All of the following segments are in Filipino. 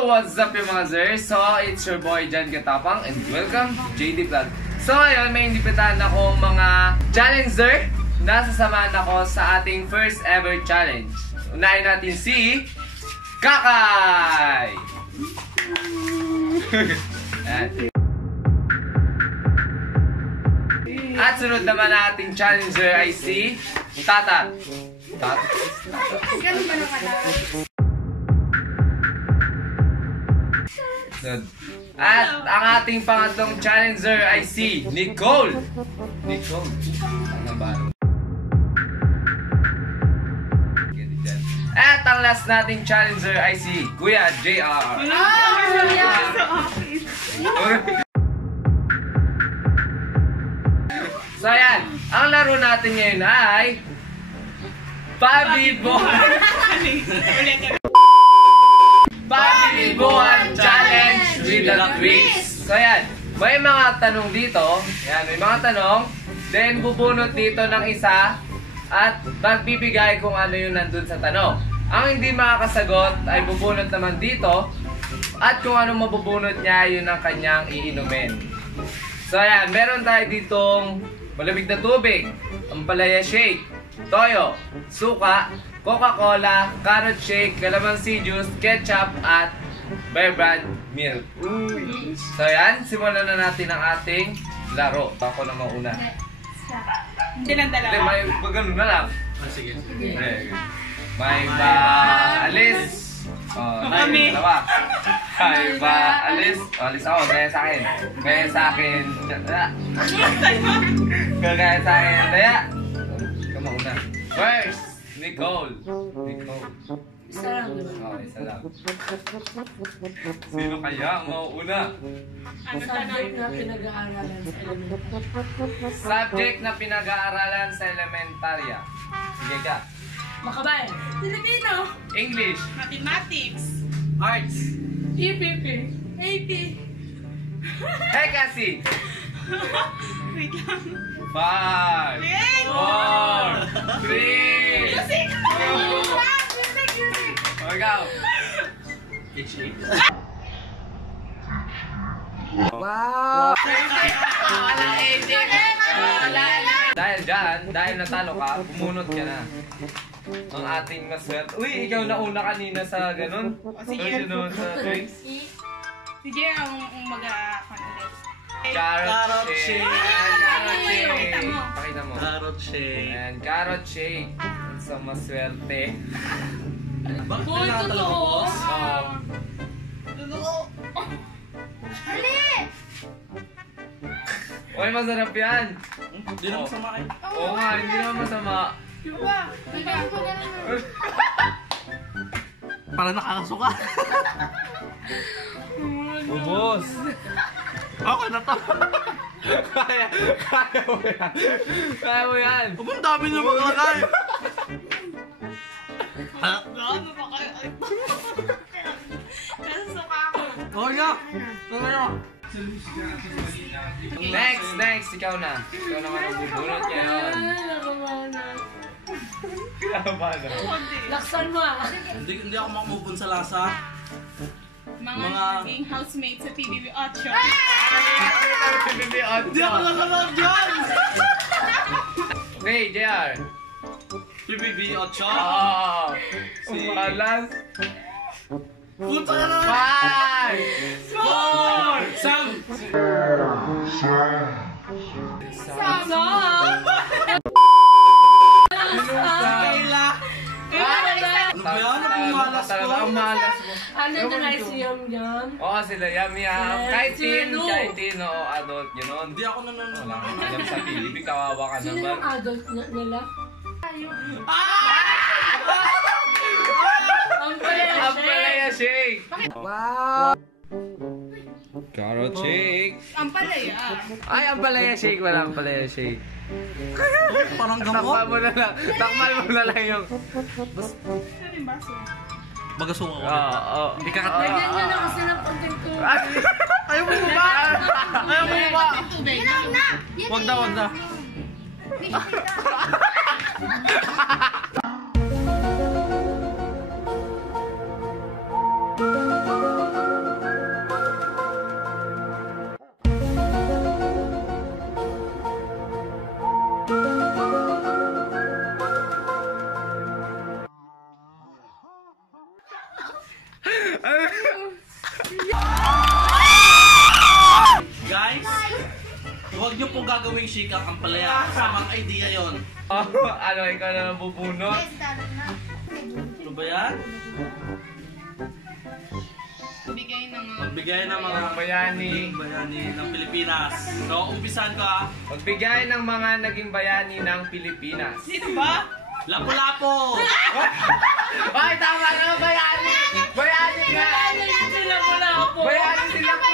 What's up yung mga sir? So, it's your boy Jan Katapang and welcome to JD Vlog. So, ngayon may indipitahan ako mga challenger na sasamahan ako sa ating first ever challenge. Unahin natin si Kakay! At sunod naman na ating challenger ay si Tata. Ganun ba naman? At ang ating pangatlong challenger ay si Nicole. Ano ba? At ang last nating challenger ay si Kuya JR. So ayan, ang laro natin ngayon ay Pabibuhan Challenge with the Quiz. So ayan, may mga tanong dito. Ayan, may mga tanong. Then bubunot dito ng isa at magbibigay kung ano yung nandun sa tanong. Ang hindi makakasagot ay bubunot naman dito. At kung ano mabubunot niya, yun ang kanyang iinumin. So ayan, meron tayo ditong malamig na tubig, ampalaya shake, toyo, suka, Coca-Cola, carrot shake, calamansi juice, ketchup, at Bear Brand milk. So yan, simulan na natin ang ating laro. Ako na mauna. Hindi lang dalawa. Hindi, may pagano na lang. Sige. May baalis. May dalawa. May baalis. Alis ako, gaya sa akin. Gaya sa akin. Gaya sa akin. Daya. Ikaw mauna. First, Nicole. Isa lang. Isa lang. Sino kaya ang mauuna? Subject na pinag-aaralan sa elementarya. Subject na pinag-aaralan sa elementarya. Sige ka. Makabayan. Filipino. English. Mathematics. Arts. EPP. AP. Hey, Cassie. Wait lang. 5, 4, 3, Music! Music! O, ikaw. Wow! Walang agent! Dahil dyan, dahil natalo ka, bumunot ka na. Ang ating maswerte. Uy, ikaw nauna kanina sa ganun. sige. Sunod sa drinks. Sige, ang mag-a-condense. Carrot shake. Carrot shake. Pakita mo. Pakita mo. Carrot shake. Ayan, carrot shake. So, maswerte. Bakit Boy, tinatalo ko, totoo. boss? Uy, masarap yan. Hindi na masama eh. Oo nga, hindi naman masama. Diba? Para nakakasuka. Ubos. Okay na to. Kaya mo yan. Kaya mo yan. Ang dami niya maglagay. Ano ba kayo? Nasusuka ako. Okay nga. Next. Ikaw na. Ikaw naman ang bubunot niya yun. Kinabahan na. Laksan mo ah. Hindi ako makamove sa lasa. Mga naging housemates sa PBB 8. Hindi ako nakalap dyan! Okay, JR. PBB 8. Malas. Puta ka na! 5, 4, Sam! Sama! Kayla! Ano ba yan? Ano pong malas ko? Ang malas mo. Ano na nice yung yan? Oo, sila yummy ha. Kahit teen, o adult, gano'n. Hindi ako nanonood. Wala kang alam sa PBB, kawawa ka Sino naman. yung adult nila? Ang Ampalaya shake! Wow! Carrot shake! Ampalaya. Ay, ampalaya shake. Wala ampalaya shake. Parang Takmal gamot. mo na lang. Takmal mo na lang yung... Ano yung baso? Magasuka ko. Oo. Lagyan nyo na kasi ng konting tubig. Ayaw mo ba? Ayaw mo ba? Tubig. Wag na. Gagawing shika ang palaya. Samang idea yon. Ano, ikaw na lang bubunot? Ano ba yan? Bigay ng mga Magbigay ng mga Bayani. bayani ng Pilipinas. So, umpisan ko ah. Magbigay ng mga naging bayani ng Pilipinas. Sino ba? Lapu-lapu! Ay, tama na, bayani! Bayani nga! Sila mula ako. Bayani sila po!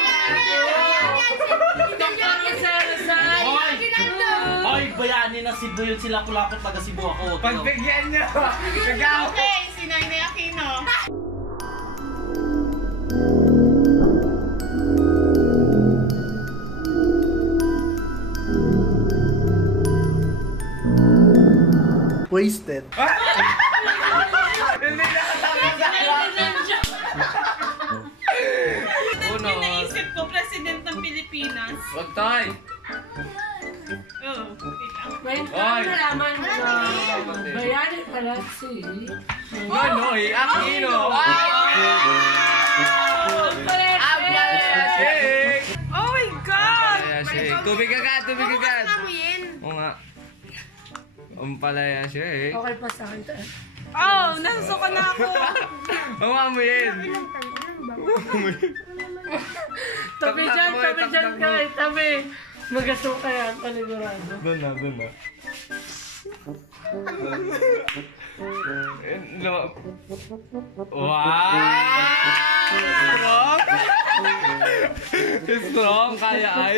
Hoy, bayani na Cebu yun. Sila Lapu-lapu taga Cebu ako. Pagbigyan niyo! Nagaw! Okay, si Nainay Aquino. Wasted. Hindi na kasama sa Uno. Yung naisip ko, President ng Pilipinas. Wag tayo! Oh, wait lang. Ngayon ko Oy. nalaman na bayani pala si Nonoy Aquino! Ang palayasik! Oh my God! Palayasik! Tubig agad! Tubig agad! Oo nga. Ang palayasik! okay pa sa akin. Oh, nasusuka na ako. Umamuyin! Tabi dyan kahit tabi. Magaso ka yan, panigurado. Doon na, doon na. Wow! Strong! Strong, kaya ay.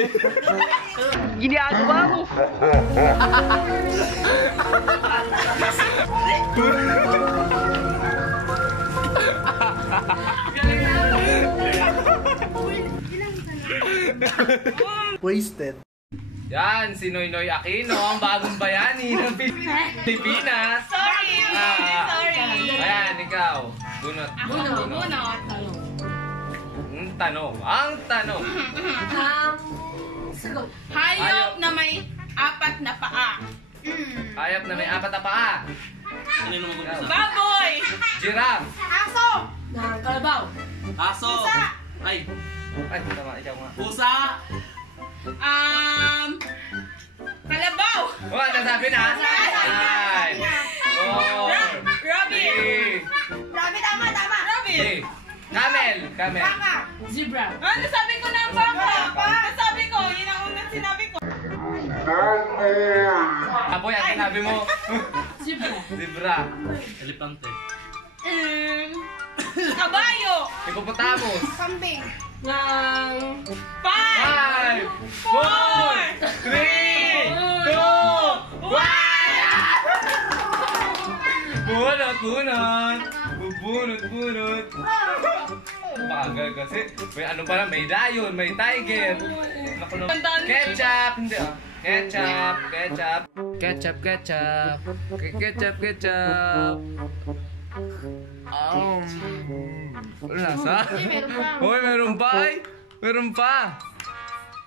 Ginagawa mo! Wasted. Yan, si Noynoy Aquino, ang bagong bayani ng Pilipinas. Sorry, sorry. Ayan, ikaw. Bunot. Bunot. Ang tanong. Ang tanong. Sagot. Hayop na may apat na paa. Hayop na may apat na paa. Kanino mag-umpisa? Baboy! Giraffe. Aso! Ng kalabaw. Aso! Pusa! Ay! Ay, tama, ikaw nga. Pusa! Kalabaw! Oh, nasabi na. Ay. Oh. Robin! Robin, tama! Robin! Okay. Camel. Camel. Baka! Zebra. Ah, nasabi ko na ang baka! Nasabi ko, yun ang unang sinabi ko. Apoy, ang sinabi mo. Zebra. Zebra. Elepante. Kabayo! Hippopotamus. Kambing! Ng 5! 5, 4, 3, 2, 1! Bunot, bunot. Bunot, bunot. Bagal kasi. May ano pala, may lion, may tiger. Naku no. Ketchup, hindi ah. Ketchup, ketchup. Ketchup, ketchup. Ketchup, ketchup. Lasa? Hoy, meron pa ay. Meron pa.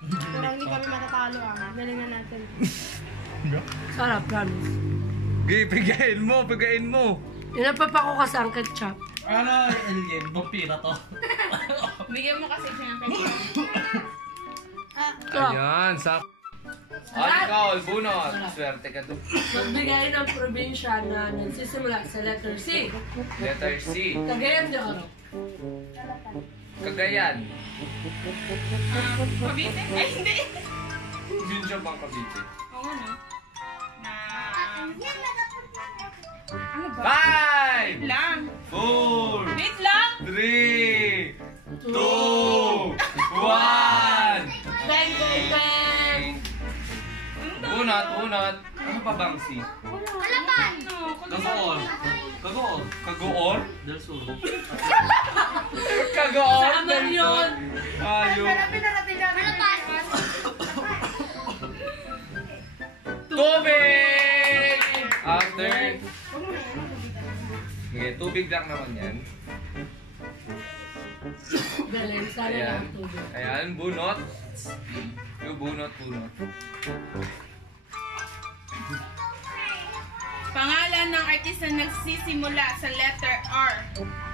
Pero hindi kami matatalo Galingan natin. sarap, promise. Gay, pigain mo, pigain mo. Inapapa ko kasi ang ketchup. Ano? Alien? Vampira to. Bigyan mo kasi siya ng ketchup. Ayan, sak. Nicole, bunot. Swerte ka doon. Magbigay ng probinsya na nagsisimula sa letter C. Letter C. Cagayan de Oro. Cagayan. Cavite? Ay, hindi! Yun siya bang Cavite? Oo, no? Ano ba? 5, Lang. 4, Wait lang! 3, 2, 1. Bang, bang, bang! Bunot, bunot. Ano pa bang C? Kagoor. Kagoor. Kagoor? Del Sur. Kagoor? Sama yun! Ayaw. Malapan! Tubig! After. Okay, tubig lang naman yan. Galing, sana Ayan. lang tubig. Ayan, bunot. Yung bunot, bunot. Pangalan ng artist na nagsisimula sa letter R.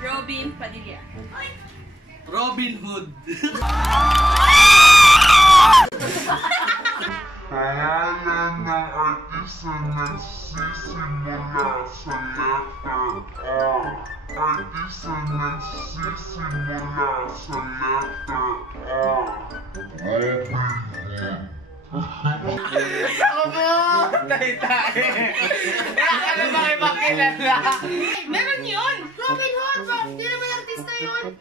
Robin Padilla. Robin Hood. Pangalan ng artista nagsisimula sa letter R. Artista nagsisimula sa letter R. Robin Hood. Tay-tay. Wala ka na ba ibang kilala? Meron yun! Robin Hood, bro! Hindi naman artista yun!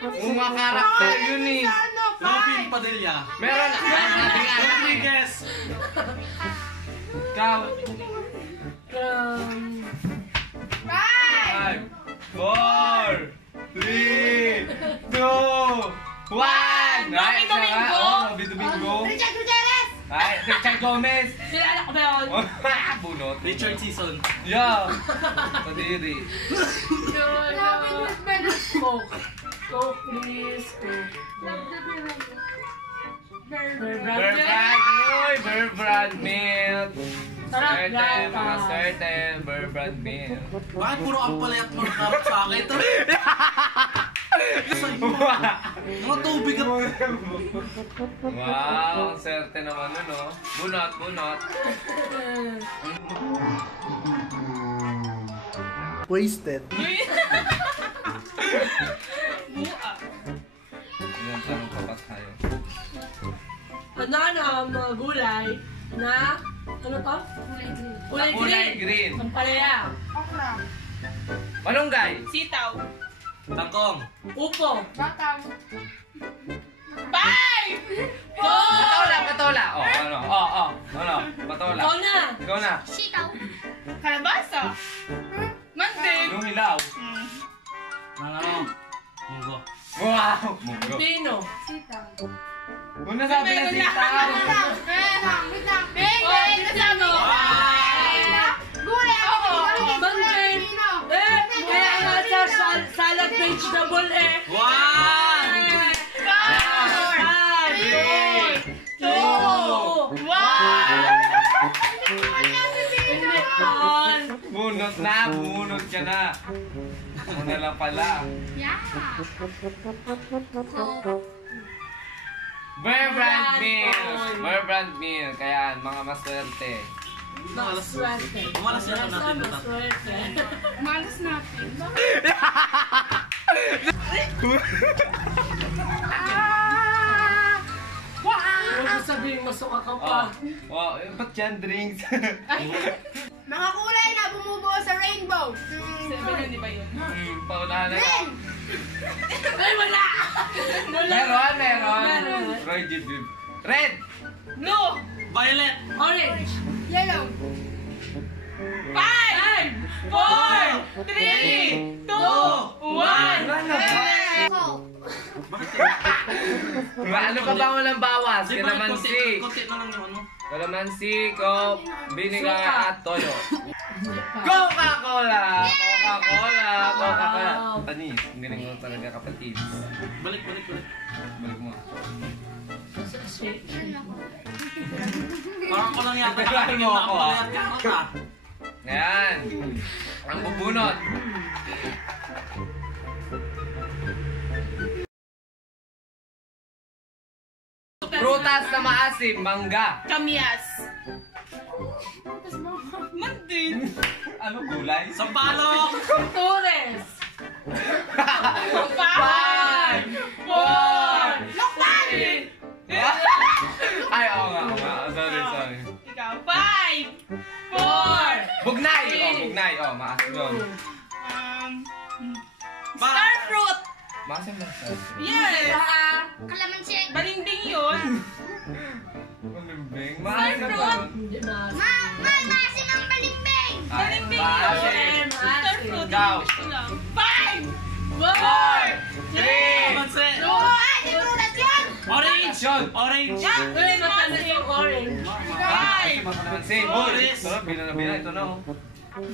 Mga karakter yun eh. Ano? Robin Padilla. Meron. Rodriguez. Ikaw. Five! 5, 4, 3, 2, 1! Bobby Domingo. Bobby Domingo. Richard Gutierrez! Ay, Richard Gomez. Kilala ko ba yun? Bunot. Richard Season. Yeah. Kadiri. Robin Hood ba na? Coke. Coke, please. Coke. Bear Brand. Uy, Bear Brand milk. Sarap Certain, yan. mga certain. Bear Brand milk. Bakit puro ampalayat mo nakarap sa akin? Ito. Mga tubig at... Wow, ang certain naman nun, no? Bunot, bunot. Wasted. Buka. Yung tanong pa tayo. Ano, mga gulay na, ano to? Kulay Kulay green. green. Ang palaya. Okra. Malunggay. Sitaw. Tangkong. Upo. Batang. 5! 4! Patola, patola. Oh, ano? Ano? Patola. Ikaw na. Ikaw na. Sitaw. Kalabasa. Mantin. Yung hilaw. Ano? Munggo. Wow! Munggo. Pino. Sitaw. Una sabi na sitaw. Wait lang. Pino. Gulay ako! Mantin. Kaya nga sa salad vegetable eh. One! 5! 4! 2! 1! Bunot na, bunot ka na. Una lang pala. Yeah. Bear Brand milk. Bear Brand milk. Kaya mga maswerte. Maswerte. Umalas yan natin na Maswerte. Malas natin. Huwag mo sabihin masuka ka pa. Oh, ba't yan drinks? Mga kulay na bumubuo sa rainbow. 7 yun, di ba yun? Paunahan na. Green. Ay, wala! Meron. Meron. Roy G. Bib. Red. Blue! Violet. Orange. Yellow. 5! 4! 3! 2! 1! Coke. Ano pa ba walang bawas? Di ba Kalamansi. konti na lang yung ano? Kalamansi, kop, vinegar at toyo. Coca-Cola! Coca-Cola! Coca-Cola! Wow. Panis, ang galing mo talaga kapatid. Balik. Balik mo. Parang ko lang yata Bigyan nakakingin mo na ako, ampalayat ka ka. Ayan. Ang bubunot. Prutas na maasim, mangga. Kamyas. Mantin. Ano gulay? Sampalok. Torres. 5! 4! Lokban. Ay, oo nga. Sorry. Ikaw. 5! 4! Bugnay! Bugnay. Maasim yun. Starfruit! Maasim na. Yes! Kalamansi. Balinding yun. Malimbing. Maasim Starfruit! yun. Hindi na. Masin ang balimbing. Balinding Maasim. yun. Starfruit. Ikaw. 5! 4! 3! Kamansi. 2! Ay, di prutas yan. Orange. Yun. Orange. Uy, matalas yung orange. Maasim ako naman. Same. Boris. Sarap, bilang na bilang. Ito na.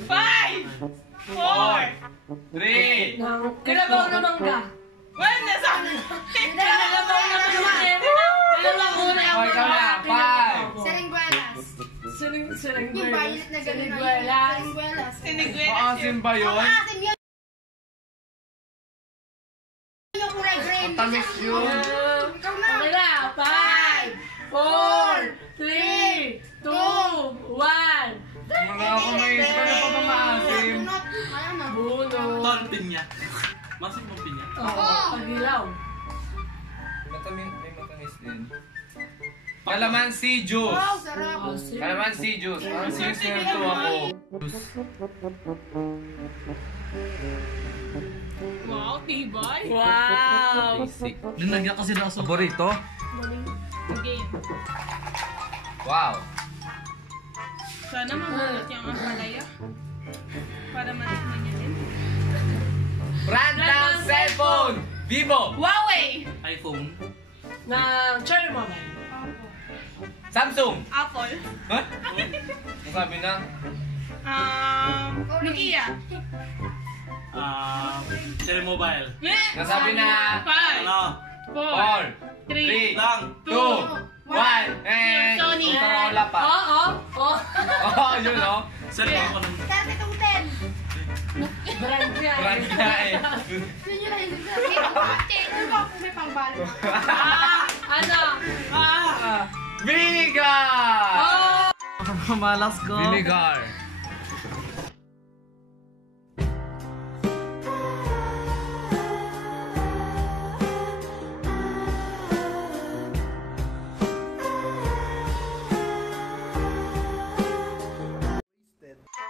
5! 4! 3. Kalabaw na mangga. Well, nasa... Kalabaw na mangga. Kalabaw una yung Okay, ikaw na. 5. Serengguelas. Siring Yung violet na gano'n. Serengguelas. Serengguelas. Siniguelas Maasim yun. ba yun? Maasim yun. Yung kulay green. Tamis yun. Ikaw na. Okay na. 5, 4, 3, Tuwan pinya. Masin mo pinya. Oo, pag-ilaw. May matamis din. Calamansi juice. Wow, sarap. Oh, sige. Calamansi juice. Ang sinusunod ako. Wow, tibay. Wow! Basic. Dinagyan kasi na aso. Paborito? Game. Wow. Sana mamulot yung ampalaya. Para matikman niya din. Brand ng cellphone! Vivo! Huawei! iPhone. Na cherry mobile. Samsung! Apple. Ha? Nasabi na? Nokia. Cherry Mobile. Nasabi na. 5, Ano? 4, 3, 4, 3, Lang. 2, 1, eh! Sony. Motorola pa. Oo, oo. Oo, yun o. Cellphone ko ng... 3210. Brand niya. Brand na eh. Yun yun lang. Ano ba kung may pangbalo? Ano? Vinegar! Malas ko. Vinegar.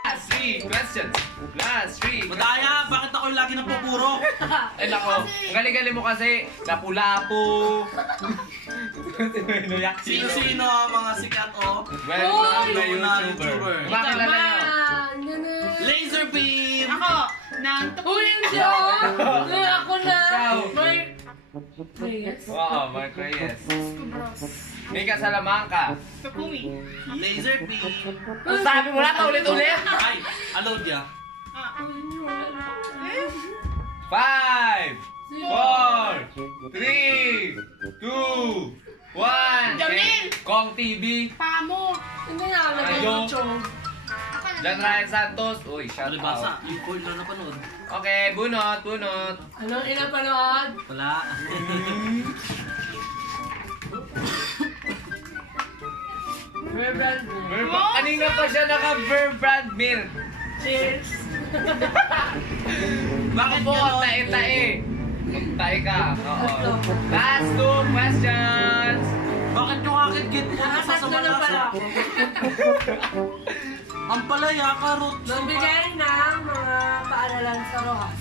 Last 3 questions. Last 3. Madaya, bakit ako yung lagi napupuro? Ay nako, ang galing-galing mo kasi. Lapu-lapu. Sino-sino ang mga sikat o? Well-known na Well-known na YouTuber. YouTuber. Makilala nyo. Laser beam! Ako, ng Uy, hindi ako. Ako na. Ikaw. May... Reyes. Oo, Mark Reyes. Mika Salamanca. Takumi. Laser beam! Sabi mo na ulit-ulit. Ay, Alodia. 5, 4, 3, 2, 1. Jamil! Kong TV. Pamo. Hindi na ako Ayun. nag-YouTube. John Ryan Santos. Uy, shout Alibasa, out. yung coil na napanood. Okay, bunot, bunot. Anong inapanood? Wala. Rare brand mo. Kanina pa siya naka-Verb brand milk. Cheers. Bakit po ang tae-tae? Tae ka. Oo. Last 2 questions. Bakit yung akin kit mo nasa Nakasat sa na lang pala. Ang palaya, karot. Nagbigay ng mga paaralan sa Rojas.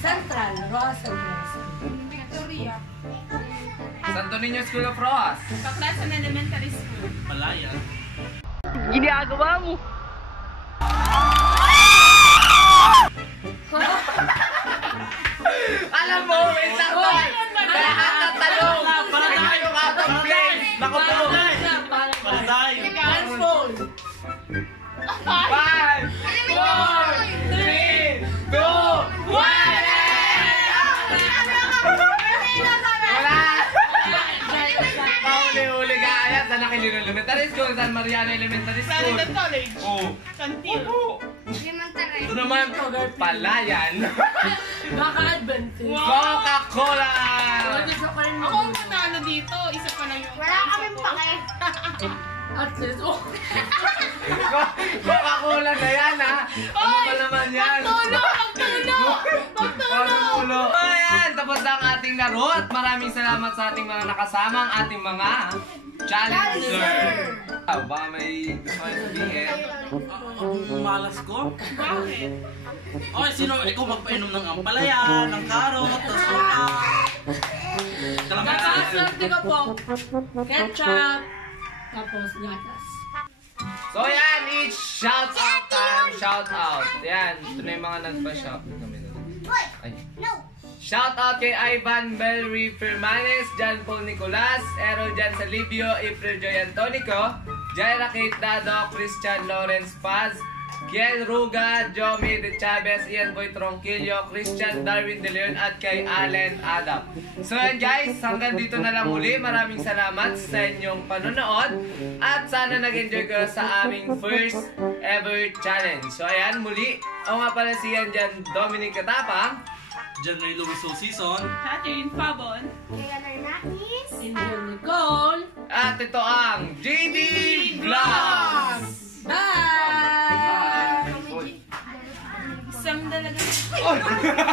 Central, Rojas Central. Victoria. Santo Niño School of Rojas. Kaklasan elementary school. Palaya. Alam mo, may sakto. Lahat ng tanong. Ikaw yung out of place. Naku po. Paladay. Handphone. 5, 4, 3, 2, 1. Wala. Pauli-uli ka. Ayan, San Aquilino Elementary School, San Mariano Elementary School. Clarendon College. Oh. Santil. Oo. Ito naman, palayan. Baka-adventist. Coca-Cola. Gusto ko rin Ako ang nanalo dito. Isa pa lang yung... Wala kaming pake. At least, oh. Coca-Cola na yan, ha? Ano ba naman yan? Magtulo! Magtulo! Magtulo! Ayan, tapos na ang ating laro at maraming salamat sa ating mga nakasama, ang ating mga challenger. Ba, may gusto kayo sabihin? Ang malas ko. Bakit? Okay, sino? Ikaw magpainom ng ampalaya, ng karot, tapos mga... Kalamansi. Nakaswerte ko po. Ketchup. Tapos gatas. So yan, each shout out time, shout out. Yan, ito na yung mga nagpa-shout. Ay. Shout out kay Ivan Belry Permanes, John Paul Nicolas, Errol Jan Salibio, April Joy Antonico, Jaira Kate Dado, Christian Lawrence Paz, Kiel Ruga, Jomi De Chavez, Ian Boy Tronquillo, Christian Darwin De Leon at kay Allen Adam. So yan guys, hanggang dito na lang muli. Maraming salamat sa inyong panonood at sana nag-enjoy kayo sa aming first ever challenge. So ayan, muli, ako nga pala si Ian Jan Dominic Katapang. John Ray Luiso Season. Catherine Pabon. Kaya Narnatis. Angel Nicole. At ito ang JD Vlogs! Bye! Isang dalaga. Oy!